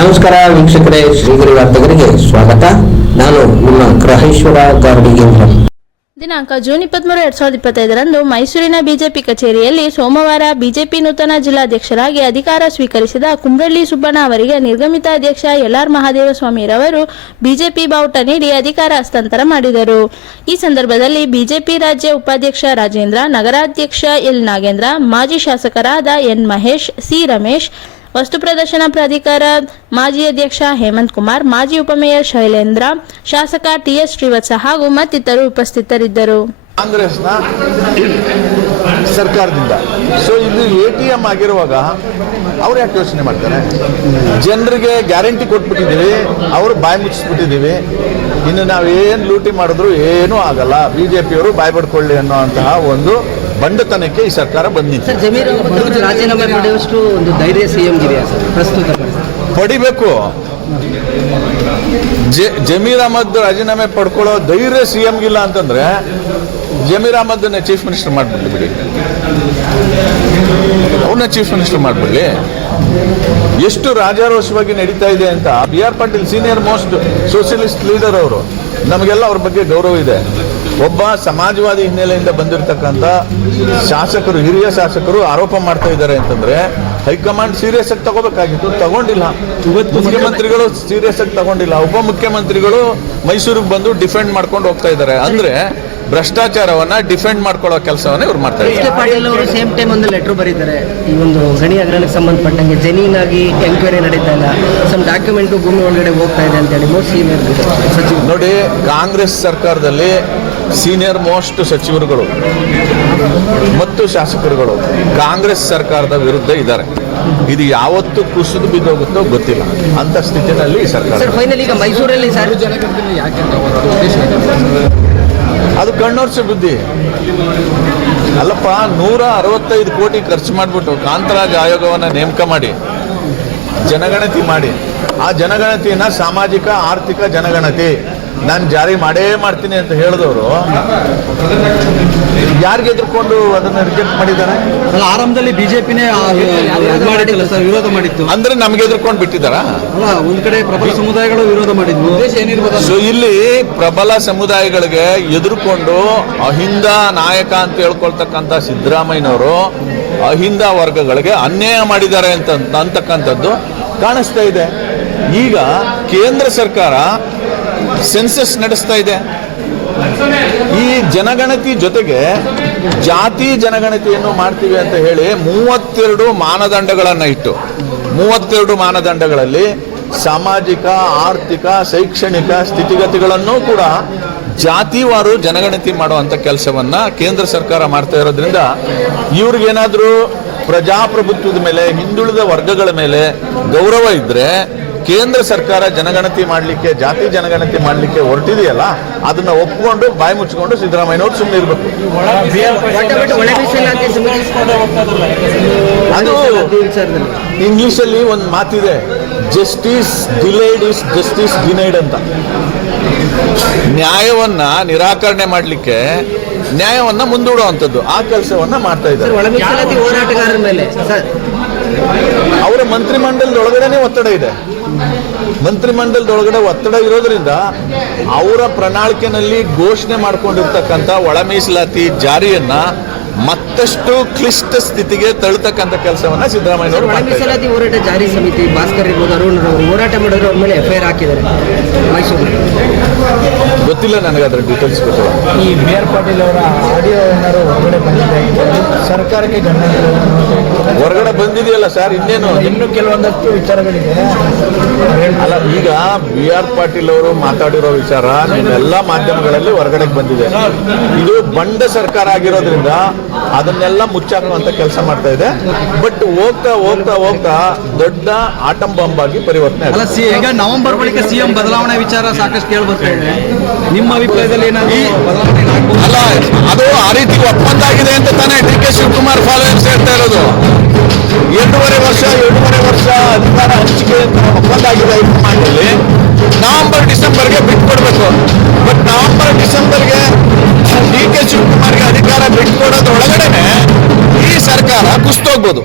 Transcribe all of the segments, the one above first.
ನಮಸ್ಕಾರ ವೀಕ್ಷಕರೇ, ಶ್ರೀಗಿರಿ ವಾರ್ತೆಗರಿಗೆ ಸ್ವಾಗತ. ನಾನು ನಿಮ್ಮ ಗ್ರಹೇಶ್ವರ ಗಾರ್ಡಿಗೇಂದ್ರ ದಿನಾಂಕ ಜೂನ್ ಇಪ್ಪತ್ಮೂರು ಎರಡ್ ಸಾವಿರದ ಇಪ್ಪತ್ತೈದರಂದು ಮೈಸೂರಿನ ಬಿಜೆಪಿ ಕಚೇರಿಯಲ್ಲಿ ಸೋಮವಾರ ಬಿಜೆಪಿ ನೂತನ ಜಿಲ್ಲಾಧ್ಯಕ್ಷರಾಗಿ ಅಧಿಕಾರ ಸ್ವೀಕರಿಸಿದ ಕುಂಬ್ರಳ್ಳಿ ಸುಬ್ಬಣ್ಣ ಅವರಿಗೆ ನಿರ್ಗಮಿತ ಅಧ್ಯಕ್ಷ ಎಲ್ಆರ್ ಮಹಾದೇವಸ್ವಾಮಿರವರು ಬಿಜೆಪಿ ಬಾವುಟ ನೀಡಿ ಅಧಿಕಾರ ಹಸ್ತಾಂತರ ಮಾಡಿದರು. ಈ ಸಂದರ್ಭದಲ್ಲಿ ಬಿಜೆಪಿ ರಾಜ್ಯ ಉಪಾಧ್ಯಕ್ಷ ರಾಜೇಂದ್ರ, ನಗರಾಧ್ಯಕ್ಷ ಎಲ್ ನಾಗೇಂದ್ರ, ಮಾಜಿ ಶಾಸಕರಾದ ಎನ್ ಮಹೇಶ್, ಸಿ ರಮೇಶ್ ವಸ್ತು ಪ್ರದರ್ಶನ ಪ್ರಾಧಿಕಾರ, ಮಾಜಿ ಅಧ್ಯಕ್ಷ ಹೇಮಂತ್ ಕುಮಾರ್, ಮಾಜಿ ಉಪಮೇಯರ್ ಶೈಲೇಂದ್ರ, ಶಾಸಕ ಟಿಎಸ್ ಶ್ರೀವತ್ಸ ಹಾಗೂ ಮತ್ತಿತರರು ಉಪಸ್ಥಿತರಿದ್ದರು. ಕಾಂಗ್ರೆಸ್ನ ಸರ್ಕಾರದಿಂದ. ಸೊ ಇದು ಎ ಟಿ ಎಂ ಆಗಿರುವಾಗ ಅವ್ರು ಯಾಕೆ ಯೋಚನೆ ಮಾಡ್ತಾರೆ? ಜನರಿಗೆ ಗ್ಯಾರಂಟಿ ಕೊಟ್ಬಿಟ್ಟಿದ್ದೀವಿ, ಅವರು ಬಾಯಿ ಮುಚ್ಚಿಸ್ಬಿಟ್ಟಿದ್ದೀವಿ. ಇನ್ನು ನಾವು ಏನು ಲೂಟಿ ಮಾಡಿದ್ರು ಏನೂ ಆಗಲ್ಲ. ಬಿ ಜೆ ಪಿಯವರು ಬಾಯ್ಬಡ್ಕೊಳ್ಳಿ ಪಡ್ಕೊಳ್ಳಿ ಅನ್ನೋಂತಹ ಒಂದು ಬಂಡತನಕ್ಕೆ ಈ ಸರ್ಕಾರ ಬಂದಿತ್ತು. ಅಹಮದ್ ರಾಜೀನಾಮೆ ಪಡೆಯುವಷ್ಟು ಒಂದು ಧೈರ್ಯ ಸಿಎಂ ಗಿರಿಯ ಸರ್ ಪ್ರಸ್ತುತ. ಪಡಿಬೇಕು. ಜಮೀರ್ ಅಹಮದ್ ರಾಜೀನಾಮೆ ಪಡ್ಕೊಳ್ಳೋ ಧೈರ್ಯ ಸಿಎಂ ಇಲ್ಲ ಅಂತಂದ್ರೆ ಜಮೀರ್ ಅಹಮದ್ನ ಚೀಫ್ ಮಿನಿಸ್ಟರ್ ಮಾಡ್ಬಿಡ್ಲಿ ಬಿಡಿ. ಅವನ್ನ ಚೀಫ್ ಮಿನಿಸ್ಟರ್ ಮಾಡ್ಬಿಡ್ಲಿ. ಎಷ್ಟು ರಾಜಾರೋಷವಾಗಿ ನಡೀತಾ ಇದೆ ಅಂತ B R Patil senior most socialist leader ಅವರು ನಮಗೆಲ್ಲ ಅವ್ರ ಬಗ್ಗೆ ಗೌರವ ಇದೆ. ಒಬ್ಬ ಸಮಾಜವಾದಿ ಹಿನ್ನೆಲೆಯಿಂದ ಬಂದಿರತಕ್ಕಂಥ ಶಾಸಕರು ಹಿರಿಯ ಶಾಸಕರು ಆರೋಪ ಮಾಡ್ತಾ ಇದ್ದಾರೆ ಅಂತಂದ್ರೆ ಹೈಕಮಾಂಡ್ ಸೀರಿಯಸ್ ಆಗಿ ತಗೋಬೇಕಾಗಿತ್ತು. ತಗೊಂಡಿಲ್ಲ. ಮುಖ್ಯಮಂತ್ರಿಗಳು ಸೀರಿಯಸ್ ಆಗಿ ತಗೊಂಡಿಲ್ಲ. ಉಪ ಮುಖ್ಯಮಂತ್ರಿಗಳು ಮೈಸೂರಿಗೆ ಬಂದು ಡಿಫೆಂಡ್ ಮಾಡ್ಕೊಂಡು ಹೋಗ್ತಾ ಇದ್ದಾರೆ. ಅಂದ್ರೆ ಭ್ರಷ್ಟಾಚಾರವನ್ನ ಡಿಫೆಂಡ್ ಮಾಡ್ಕೊಳ್ಳೋ ಕೆಲಸವನ್ನ ಇವ್ರು ಮಾಡ್ತಾ ಇದ್ದಾರೆ. ಕೆ ಪಾಟೀಲ್ ಅವರು ಸೇಮ್ ಟೈಮ್ ಒಂದು ಲೆಟರ್ ಬರೀತಾರೆ. ಈ ಒಂದು ಗಣಿ ಹಗರಣಕ್ಕೆ ಸಂಬಂಧಪಟ್ಟಂಗೆ ಜೆನ್ಯೂನ್ ಆಗಿ ಎಂಕ್ವೈರಿ ನಡೀತಾ ಇಲ್ಲ. ಸಮ್ ಡಾಕ್ಯುಮೆಂಟ್ ಭೂಮಿ ಒಳಗಡೆ ಹೋಗ್ತಾ ಇದೆ ಅಂತ ಹೇಳಿ ನೋಡಿ ಕಾಂಗ್ರೆಸ್ ಸರ್ಕಾರದಲ್ಲಿ ಸೀನಿಯರ್ ಮೋಸ್ಟ್ ಸಚಿವರುಗಳು ಮತ್ತು ಶಾಸಕರುಗಳು ಕಾಂಗ್ರೆಸ್ ಸರ್ಕಾರದ ವಿರುದ್ಧ ಇದ್ದಾರೆ. ಇದು ಯಾವತ್ತು ಕುಸಿದು ಬಿದ್ದೋಗುತ್ತೋ ಗೊತ್ತಿಲ್ಲ. ಅಂತ ಸ್ಥಿತಿನಲ್ಲಿ ಸರ್ಕಾರ ಸರ್ ಫೈನಲ್ ಈಗ ಮೈಸೂರಲ್ಲಿ ಸರ್. ಅದು ಕಣ್ಣೋರ್ಸ ಬುದ್ಧಿ. ಅಲ್ಲಪ್ಪ ನೂರ ಅರವತ್ತೈದು ಕೋಟಿ ಖರ್ಚು ಮಾಡಿಬಿಟ್ಟು ಕಾಂತರಾಜ್ ಆಯೋಗವನ್ನು ನೇಮಕ ಮಾಡಿ ಜನಗಣತಿ ಮಾಡಿ. ಆ ಜನಗಣತಿಯನ್ನ ಸಾಮಾಜಿಕ ಆರ್ಥಿಕ ಜನಗಣತಿ. ನಾನು ಜಾರಿ ಮಾಡೇ ಮಾಡ್ತೀನಿ ಅಂತ ಹೇಳಿದವರು. ಯಾರಿಗೆ ಎದುರ್ಕೊಂಡು ಅದನ್ನು ರಿಜೆಕ್ಟ್ ಮಾಡಿದ್ದಾರೆ? ಆರಂಭದಲ್ಲಿ ಬಿಜೆಪಿನೇ ವಿರೋಧ ಮಾಡಿತ್ತು. ಅಂದ್ರೆ ನಮ್ಗೆ ಎದುರ್ಕೊಂಡು ಬಿಟ್ಟಿದಾರ ಅಲ್ಲ ಒಂದ್ ಕಡೆ ಪ್ರಬಲ ಸಮುದಾಯಗಳು ವಿರೋಧ ಮಾಡಿದ್ವು. ಸೊ ಇಲ್ಲಿ ಪ್ರಬಲ ಸಮುದಾಯಗಳಿಗೆ ಎದುರುಕೊಂಡು ಅಹಿಂದ ನಾಯಕ ಅಂತ ಹೇಳ್ಕೊಳ್ತಕ್ಕಂಥ ಸಿದ್ದರಾಮಯ್ಯನವರು ಅಹಿಂದ ವರ್ಗಗಳಿಗೆ ಅನ್ಯಾಯ ಮಾಡಿದ್ದಾರೆ ಅಂತ ಅಂತಕ್ಕಂಥದ್ದು ಕಾಣಿಸ್ತಾ ಇದೆ. ಈಗ ಕೇಂದ್ರ ಸರ್ಕಾರ ಸೆನ್ಸಸ್ ನಡೆಸ್ತಾ ಇದೆ. ಈ ಜನಗಣತಿ ಜೊತೆಗೆ ಜಾತಿ ಜನಗಣತಿಯನ್ನು ಮಾಡ್ತೀವಿ ಅಂತ ಹೇಳಿ ಮೂವತ್ತೆರಡು ಮಾನದಂಡಗಳನ್ನು ಇಟ್ಟು, ಮೂವತ್ತೆರಡು ಮಾನದಂಡಗಳಲ್ಲಿ ಸಾಮಾಜಿಕ, ಆರ್ಥಿಕ, ಶೈಕ್ಷಣಿಕ ಸ್ಥಿತಿಗತಿಗಳನ್ನು ಕೂಡ ಜಾತಿವಾರು ಜನಗಣತಿ ಮಾಡುವಂಥ ಕೆಲಸವನ್ನ ಕೇಂದ್ರ ಸರ್ಕಾರ ಮಾಡ್ತಾ ಇರೋದ್ರಿಂದ ಇವ್ರಿಗೇನಾದರೂ ಪ್ರಜಾಪ್ರಭುತ್ವದ ಮೇಲೆ, ಹಿಂದುಳಿದ ವರ್ಗಗಳ ಮೇಲೆ ಗೌರವ ಇದ್ರೆ ಕೇಂದ್ರ ಸರ್ಕಾರ ಜನಗಣತಿ ಮಾಡಲಿಕ್ಕೆ ಜಾತಿ ಜನಗಣತಿ ಮಾಡಲಿಕ್ಕೆ ಹೊರಟಿದೆಯಲ್ಲ ಅದನ್ನ ಒಪ್ಕೊಂಡು ಬಾಯಿ ಮುಚ್ಕೊಂಡು ಸಿದ್ದರಾಮಯ್ಯನವ್ರು ಸುಮ್ಮನೆ ಇರಬೇಕು. ಅದು ಇಂಗ್ಲಿಷ್ ಇಂಗ್ಲಿಷಲ್ಲಿ ಒಂದು ಮಾತಿದೆ justice delayed is justice denied ಅಂತ. ನ್ಯಾಯವನ್ನ ನಿರಾಕರಣೆ ಮಾಡಲಿಕ್ಕೆ ನ್ಯಾಯವನ್ನ ಮುಂದೂಡುವಂಥದ್ದು ಆ ಕೆಲಸವನ್ನ ಮಾಡ್ತಾ ಇದ್ದಾರೆ. ಹೋರಾಟಗಾರರ ಮೇಲೆ ಅವರ ಒತ್ತಡ ಇದೆ. ಮಂತ್ರಿಮಂಡಲದೊಳಗಡೆ ಒತ್ತಡ ಇರೋದ್ರಿಂದ ಅವರ ಪ್ರಣಾಳಿಕೆನಲ್ಲಿ ಘೋಷಣೆ ಮಾಡಿಕೊಂಡಿರ್ತಕ್ಕಂಥ ಒಳ ಮೀಸಲಾತಿ ಜಾರಿಯನ್ನ ಮತ್ತಷ್ಟು ಕ್ಲಿಷ್ಟ ಸ್ಥಿತಿಗೆ ತಳ್ತಕ್ಕಂಥ ಕೆಲಸವನ್ನ ಸಿದ್ದರಾಮಯ್ಯ ಮೀಸಲಾತಿ ಹೋರಾಟ ಜಾರಿ ಸಮಿತಿ ಭಾಸ್ಕರ್ ಇರ್ಬೋದು ಅರುಣ್ ಅವರು ಹೋರಾಟ ಮಾಡಿದ್ರು ಅವ್ರ ಮೇಲೆ ಎಫ್ಐಆರ್ ಹಾಕಿದ್ದಾರೆ. ಮೈಸೂರು. ಗೊತ್ತಿಲ್ಲ ನನಗೆ ಅದರ ಡೀಟೇಲ್ಸ್ ಗೊತ್ತಿಲ್ಲ ಈ ಬಿ ಆರ್ ಪಾಟೀಲ್ ಅವರ ಆಡಿಯೋ ಏನಾದ್ರು ಹೊರಗಡೆ ಬಂದಿದೆ? ಸರ್ಕಾರಕ್ಕೆ ಗಮನ ಹೊರಗಡೆ ಬಂದಿದೆಯಲ್ಲ ಸರ್ ಇನ್ನೇನು? ಇನ್ನು ಕೆಲವೊಂದಷ್ಟು ವಿಚಾರಗಳಿದೆ. ಅಲ್ಲ ಈಗ ಬಿ ಆರ್ ಪಾಟೀಲ್ ಅವರು ಮಾತಾಡಿರೋ ವಿಚಾರ ಎಲ್ಲ ಮಾಧ್ಯಮಗಳಲ್ಲಿ ಹೊರಗಡೆ ಬಂದಿದೆ. ಇದು ಬಂಡ ಸರ್ಕಾರ ಆಗಿರೋದ್ರಿಂದ ಅದನ್ನೆಲ್ಲ ಮುಚ್ಚಾಕುವಂತ ಕೆಲಸ ಮಾಡ್ತಾ ಇದೆ. ಬಟ್ ಹೋಗ್ತಾ ಹೋಗ್ತಾ ಹೋಗ್ತಾ ದೊಡ್ಡ ಆಟಂ ಬಾಂಬ್ ಆಗಿ ಪರಿವರ್ತನೆ ಅಲ್ಲ ಸಿ ಈಗ ನವೆಂಬರ್ ಬಳಿಕ ಸಿಎಂ ಬದಲಾವಣೆ ವಿಚಾರ ಸಾಕಷ್ಟು ಕೇಳಿ ಬರ್ತಾ ಇದೆ. ನಿಮ್ಮ ಅಭಿಪ್ರಾಯದಲ್ಲಿ ಏನಾದ್ರೂ ಬದಲಾವಣೆ ಅಲ್ಲ ಅದು ಆ ರೀತಿ ಒಪ್ಪಂದ ಆಗಿದೆ ಅಂತ ತಾನೇ ಡಿ ಕೆ ಶಿವಕುಮಾರ್ ಫಾಲೋಯರ್ಸ್ ಹೇಳ್ತಾ ಇರೋದು. ಎರಡೂವರೆ ವರ್ಷ ಎರಡೂವರೆ ವರ್ಷ ಅಧಿಕಾರ ಹಂಚಿಕೆ ಅಂತ ಒಪ್ಪಂದ ಆಗಿದೆ ಹೈಕಮಾಂಡಲ್ಲಿ. ನವೆಂಬರ್ ಡಿಸೆಂಬರ್ಗೆ ಬಿಟ್ಕೊಡ್ಬೇಕು. ಬಟ್ ನವೆಂಬರ್ ಡಿಸೆಂಬರ್ಗೆ ಡಿ ಕೆ ಶಿವಕುಮಾರ್ಗೆ ಅಧಿಕಾರ ಬಿಟ್ಟು ಈ ಸರ್ಕಾರ ಕುಸ್ತೋಗ್ಬೋದು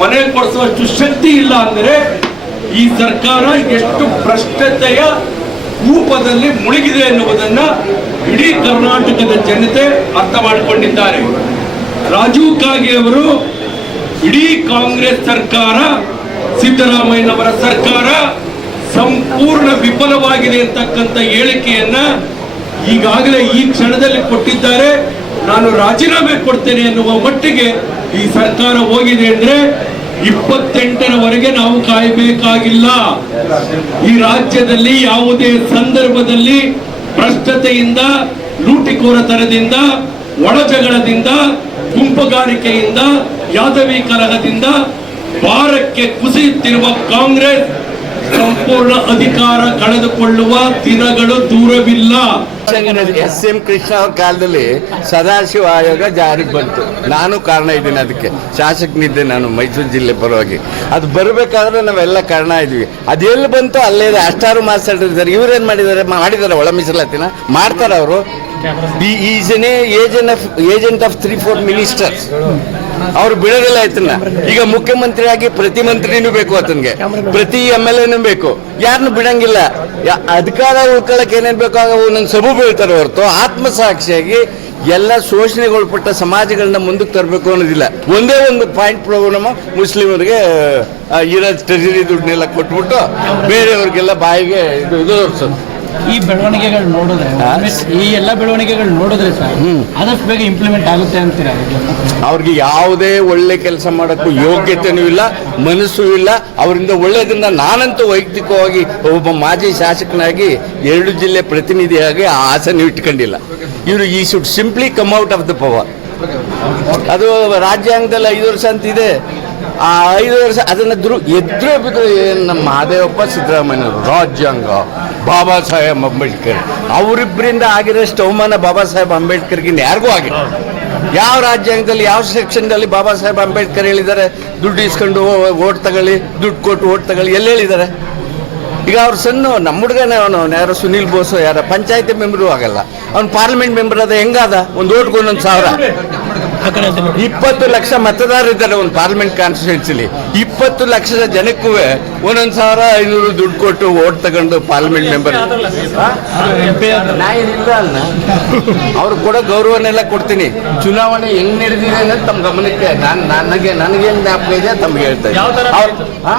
ಮನೆ ಕೊಡಿಸುವಷ್ಟು ಶಕ್ತಿ ಇಲ್ಲ ಅಂದರೆ ಈ ಸರ್ಕಾರ ಎಷ್ಟು ಭ್ರಷ್ಟತೆಯ ರೂಪದಲ್ಲಿ ಮುಳುಗಿದೆ ಎನ್ನುವುದನ್ನ ಇಡೀ ಕರ್ನಾಟಕದ ಜನತೆ ಅರ್ಥ ಮಾಡಿಕೊಂಡಿದ್ದಾರೆ. ರಾಜೀವ್ ಕಾಗೆ ಅವರು ಇಡೀ ಕಾಂಗ್ರೆಸ್ ಸರ್ಕಾರ, ಸಿದ್ದರಾಮಯ್ಯನವರ ಸರ್ಕಾರ ಸಂಪೂರ್ಣ ವಿಫಲವಾಗಿದೆ ಅಂತಕ್ಕಂಥ ಹೇಳಿಕೆಯನ್ನ ಈಗಾಗಲೇ ಈ ಕ್ಷಣದಲ್ಲಿ ಕೊಟ್ಟಿದ್ದಾರೆ. ನಾನು ರಾಜೀನಾಮೆ ಕೊಡ್ತೇನೆ ಎನ್ನುವ ಮಟ್ಟಿಗೆ ಈ ಸರ್ಕಾರ ಹೋಗಿದೆ ಅಂದ್ರೆ ಇಪ್ಪತ್ತೆಂಟರವರೆಗೆ ನಾವು ಕಾಯಬೇಕಾಗಿಲ್ಲ. ಈ ರಾಜ್ಯದಲ್ಲಿ ಯಾವುದೇ ಸಂದರ್ಭದಲ್ಲಿ ಭ್ರಷ್ಟತೆಯಿಂದ ಲೂಟಿಕೋರತನದಿಂದ ಒಳಜಗಳದಿಂದ, ಗುಂಪುಗಾರಿಕೆಯಿಂದ ಯಾದವಿ ಕಲಹದಿಂದ ಭಾರಕ್ಕೆ ಕುಸಿಯುತ್ತಿರುವ ಕಾಂಗ್ರೆಸ್ ಸಂಪೂರ್ಣ ಅಧಿಕಾರ ಕಳೆದುಕೊಳ್ಳುವ ದಿನಗಳು ದೂರವಿಲ್ಲ. ಎಸ್ ಎಂ ಕೃಷ್ಣ ಅವ್ರ ಕಾಲದಲ್ಲಿ ಸದಾಶಿವ ಆಯೋಗ ಜಾರಿಗೆ ಬಂತು. ನಾನು ಕಾರಣ ಇದ್ದೀನಿ ಅದಕ್ಕೆ. ಶಾಸಕನಿದ್ದೆ ನಾನು ಮೈಸೂರು ಜಿಲ್ಲೆ ಪರವಾಗಿ. ಅದು ಬರಬೇಕಾದ್ರೆ ನಾವೆಲ್ಲ ಕಾರಣ ಇದ್ವಿ. ಅದೆಲ್ಲಿ ಬಂತು ಅಲ್ಲೇ ಅಷ್ಟಾರು ಮಾತಾಡಿದ್ದಾರೆ ಇವ್ರೇನು ಮಾಡಿದ್ದಾರೆ? ಮಾಡಿದ್ದಾರೆ ಒಳ ಮೀಸಲಾತಿನ? ಮಾಡ್ತಾರೆ ಅವರು agent of agent of three four ministers ಅವ್ರು ಬಿಡೋದಿಲ್ಲ ಆಯ್ತನ್ನ. ಈಗ ಮುಖ್ಯಮಂತ್ರಿ ಆಗಿ ಪ್ರತಿ ಮಂತ್ರಿನೂ ಬೇಕು ಆತನ್ಗೆ. ಪ್ರತಿ ಎಂ ಎಲ್ ಎನೂ ಬೇಕು. ಯಾರನ್ನು ಬಿಡಂಗಿಲ್ಲ. ಅಧಿಕಾರ ಉಳ್ಕೊಳ್ಳಕ್ಕೆ ಏನೇನ್ ಬೇಕೋ ಆಗ ಒಂದೊಂದು ಸಬು ಬೀಳ್ತಾರೆ ಹೊರತು. ಆತ್ಮಸಾಕ್ಷಿಯಾಗಿ ಎಲ್ಲ ಶೋಷಣೆಗೊಳಪಟ್ಟ ಸಮಾಜಗಳನ್ನ ಮುಂದಕ್ಕೆ ತರಬೇಕು ಅನ್ನೋದಿಲ್ಲ. ಒಂದೇ ಒಂದು ಪಾಯಿಂಟ್ ಪ್ರಾಬ್ಲಮ್ ಮುಸ್ಲಿಮರಿಗೆ ಇರೋ ಟ್ರೆಜರಿ ದುಡ್ಡನ್ನೆಲ್ಲ ಕೊಟ್ಬಿಟ್ಟು ಬೇರೆಯವ್ರಿಗೆಲ್ಲ ಬಾಯಿಗೆ ಇದು ಇದು ತೋರ್ಸೋದು. ಈ ಬೆಳವಣಿಗೆಗಳು ನೋಡಿದ್ರೆ ಈ ಎಲ್ಲ ಬೆಳವಣಿಗೆಗಳು ನೋಡಿದ್ರೆ ಸರ್ ಆದಷ್ಟು ಬೇಗ ಇಂಪ್ಲಿಮೆಂಟ್ ಆಗುತ್ತೆ ಅಂತೀರಾ ಅವ್ರಿಗೆ ಯಾವುದೇ ಒಳ್ಳೆ ಕೆಲಸ ಮಾಡೋಕ್ಕೂ ಯೋಗ್ಯತೆನೂ ಇಲ್ಲ ಮನಸ್ಸು ಇಲ್ಲ. ಅವರಿಂದ ಒಳ್ಳೆಯದನ್ನ ನಾನಂತೂ ವೈಯಕ್ತಿಕವಾಗಿ ಒಬ್ಬ ಮಾಜಿ ಶಾಸಕನಾಗಿ ಎರಡು ಜಿಲ್ಲೆ ಪ್ರತಿನಿಧಿಯಾಗಿ ಆ ಆಸನ ಇಟ್ಕೊಂಡಿಲ್ಲ. ಇವರು ಈ should simply come out of the power ಅದು ರಾಜ್ಯಾಂಗದಲ್ಲಿ ಐದು ವರ್ಷ ಅಂತ ಇದೆ. ಆ ಐದು ವರ್ಷ ಅದನ್ನ ದ್ರು ಎದುರು ಬಿದ್ದು ಏನು ನಮ್ಮ ಮಹದೇವಪ್ಪ ಸಿದ್ದರಾಮಯ್ಯ ರಾಜ್ಯಾಂಗ. ಬಾಬಾ ಸಾಹೇಬ್ ಅಂಬೇಡ್ಕರ್. ಅವರಿಬ್ಬರಿಂದ ಆಗಿರೋಷ್ಟು ಅವಮಾನ ಬಾಬಾ ಸಾಹೇಬ್ ಅಂಬೇಡ್ಕರ್ಗಿಂತ ಯಾರಿಗೂ ಆಗಿಲ್ಲ. ಯಾವ ರಾಜ್ಯಾಂಗದಲ್ಲಿ, ಯಾವ ಸೆಕ್ಷನ್ದಲ್ಲಿ ಬಾಬಾ ಸಾಹೇಬ್ ಅಂಬೇಡ್ಕರ್ ಹೇಳಿದ್ದಾರೆ? ದುಡ್ಡು ಇಸ್ಕೊಂಡು ಓಟ್ ತಗೊಳ್ಳಿ, ದುಡ್ಡು ಕೊಟ್ಟು ಓಟ್ ತಗೊಳ್ಳಿ, ಎಲ್ಲಿ ಹೇಳಿದ್ದಾರೆ? ಈಗ ಅವ್ರ ಸಣ್ಣ, ನಮ್ಮ ಹುಡುಗನೇ ಅವನು ಯಾರೋ, ಸುನೀಲ್ ಬೋಸು, ಯಾರ, ಪಂಚಾಯತಿ ಮೆಂಬರು ಆಗಲ್ಲ. ಅವ್ನು ಪಾರ್ಲಿಮೆಂಟ್ ಮೆಂಬರ್ ಅದ ಹೆಂಗಾದ? ಒಂದು ಓಟ್ಗೊಂದೊಂದು ಸಾವಿರ. ಇಪ್ಪತ್ತು ಲಕ್ಷ ಮತದಾರರಿದ್ದಾರೆ ಒಂದು ಪಾರ್ಲಿಮೆಂಟ್ ಕಾನ್ಸ್ಟಿಟ್ಯೂನ್ಸಿಲಿ ಇಪ್ಪತ್ತು ಲಕ್ಷದ ಜನಕ್ಕೂ ಒಂದೊಂದು ಸಾವಿರ ಐನೂರು ದುಡ್ಡು ಕೊಟ್ಟು ಓಟ್ ತಗೊಂಡು ಪಾರ್ಲಿಮೆಂಟ್ ಮೆಂಬರ್ ಅವ್ರು ಕೂಡ ಗೌರವನೆಲ್ಲ ಕೊಡ್ತೀನಿ. ಚುನಾವಣೆ ಹೆಂಗ್ ನಡೆದಿದೆ ಅನ್ನೋದು ತಮ್ಮ ಗಮನಕ್ಕೆ ನಾನು ನನಗೆ ನನಗೇನು ಜ್ಞಾಪಕ ಇದೆ ತಮ್ಗೆ ಹೇಳ್ತಾ ಇದ್ದೀನಿ. ಅವ್ರು- ಹಾ?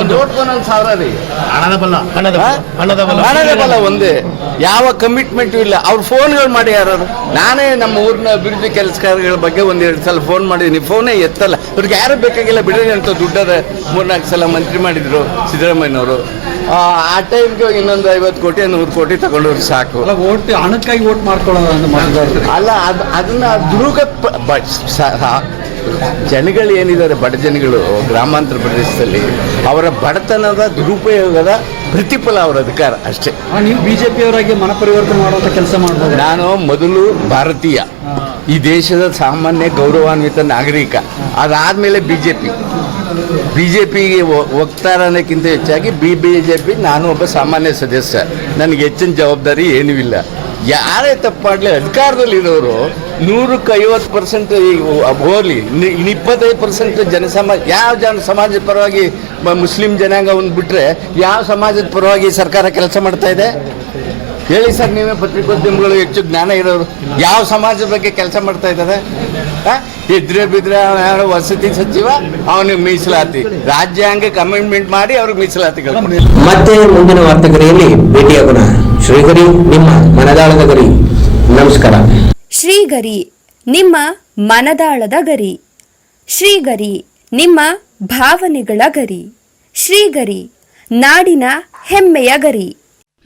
ಒಂದು ಓಟ್ ಒಂದೊಂದು ಸಾವಿರ ರೀ ಹಣದ ಬಲ. ಹಣದ ಬಲ. ಒಂದೇ. ಯಾವ ಕಮಿಟ್ಮೆಂಟ್ ಇಲ್ಲ. ಅವ್ರು ಫೋನ್ಗಳು ಮಾಡಿ ಯಾರು ನಾನೇ ನಮ್ಮ ಊರಿನ ಅಭಿವೃದ್ಧಿ ಕೆಲಸಗಳ ಬಗ್ಗೆ ಒಂದ್ ಎರಡು ಸಲ ಫೋನ್ ಮಾಡಿದ್ದೀನಿ ಫೋನೇ ಎತ್ತಲ್ಲ. ಅವ್ರಿಗೆ ಯಾರು ಬೇಕಾಗಿಲ್ಲ ಬಿಡ್ರಿ ಅಂತ ದುಡ್ಡದ ಮೂರ್ನಾಲ್ಕು ಸಲ ಮಂತ್ರಿ ಮಾಡಿದ್ರು ಸಿದ್ದರಾಮಯ್ಯನವರು. ಆ, ಟೈಮ್ಗೆ ಇನ್ನೊಂದು ಐವತ್ತು ಕೋಟಿ ನೂರು ಕೋಟಿ ತಗೊಂಡವ್ರು ಸಾಕು. ಅಲ್ಲ ಓಟ್ ಹಣಕ್ಕಾಗಿ ಓಟ್ ಮಾಡ್ಕೊಳ್ಳೋದು ಅಂತ ಅಲ್ಲ ಅದು ಅದನ್ನ ದುರುಗ ಜನಗಳು ಏನಿದ್ದಾರೆ ಬಡ ಜನಗಳು ಗ್ರಾಮಾಂತರ ಪ್ರದೇಶದಲ್ಲಿ ಅವರ ಬಡತನದ ದುರುಪಯೋಗದ ಪ್ರತಿಫಲ ಅವರ ಅಧಿಕಾರ ಅಷ್ಟೇ. ನೀವು ಬಿಜೆಪಿಯವರಾಗಿ ಮನಪರಿವರ್ತನೆ ಮಾಡುವಂತ ಕೆಲಸ ಮಾಡ್ಬೋದು? ನಾನು ಮೊದಲು ಭಾರತೀಯ. ಈ ದೇಶದ ಸಾಮಾನ್ಯ ಗೌರವಾನ್ವಿತ ನಾಗರಿಕ. ಅದಾದ್ಮೇಲೆ ಬಿಜೆಪಿ. ಪಿಗೆ ವಕ್ತಾರ ಅನ್ನೋಕ್ಕಿಂತ ಹೆಚ್ಚಾಗಿ ಬಿ ಬಿ ಜೆ ಪಿ ನಾನು ಒಬ್ಬ ಸಾಮಾನ್ಯ ಸದಸ್ಯ. ನನಗೆ ಹೆಚ್ಚಿನ ಜವಾಬ್ದಾರಿ ಏನೂ ಇಲ್ಲ. ಯಾರೇ ತಪ್ಪು ಮಾಡಲಿ ಅಧಿಕಾರದಲ್ಲಿರೋರು ನೂರಕ್ಕೆ ಐವತ್ತು ಪರ್ಸೆಂಟ್ ಹೋಗಲಿ ಇಪ್ಪತ್ತೈದು ಪರ್ಸೆಂಟ್ ಜನಸಮಾಜ ಯಾವ ಜನ, ಸಮಾಜದ ಪರವಾಗಿ ಮುಸ್ಲಿಂ ಜನಾಂಗವನ್ನು ಬಿಟ್ಟರೆ ಯಾವ ಸಮಾಜದ ಪರವಾಗಿ ಸರ್ಕಾರ ಕೆಲಸ ಮಾಡ್ತಾ ಇದೆ? ಹೇಳಿ ಸರ್ ನೀವೇ ಪತ್ರಿಕೋದ್ಯಮಗಳು ಹೆಚ್ಚು ಜ್ಞಾನ ಇರೋರು. ಯಾವ ಸಮಾಜದ ಬಗ್ಗೆ ಕೆಲಸ ಮಾಡ್ತಾ ಇದ್ದಾರೆ? ಇದ್ರೆ ಬಿದ್ರೆ ಯಾರು ಯಾರೋ ವಸತಿ ಸಚಿವ ಅವನಿಗೆ ಮೀಸಲಾತಿ. ರಾಜ್ಯಾಂಗಕ್ಕೆ ಅಮೆಂಡ್ಮೆಂಟ್ ಮಾಡಿ ಅವ್ರಿಗೆ ಮೀಸಲಾತಿ. ಮತ್ತೆ ಮುಂದಿನ ವಾರ್ತೆಗರಿಯಲ್ಲಿ ಭೇಟಿಯಾಗೋಣ ಶ್ರೀಗರಿ ನಿಮ್ಮ ಮನದಾಳದ ಗರಿ. ನಮಸ್ಕಾರ. ಶ್ರೀಗರಿ ನಿಮ್ಮ ಮನದಾಳದ ಗರಿ. ಶ್ರೀಗರಿ ನಿಮ್ಮ ಭಾವನೆಗಳ ಗರಿ. ಶ್ರೀಗರಿ ನಾಡಿನ ಹೆಮ್ಮೆಯ ಗರಿ.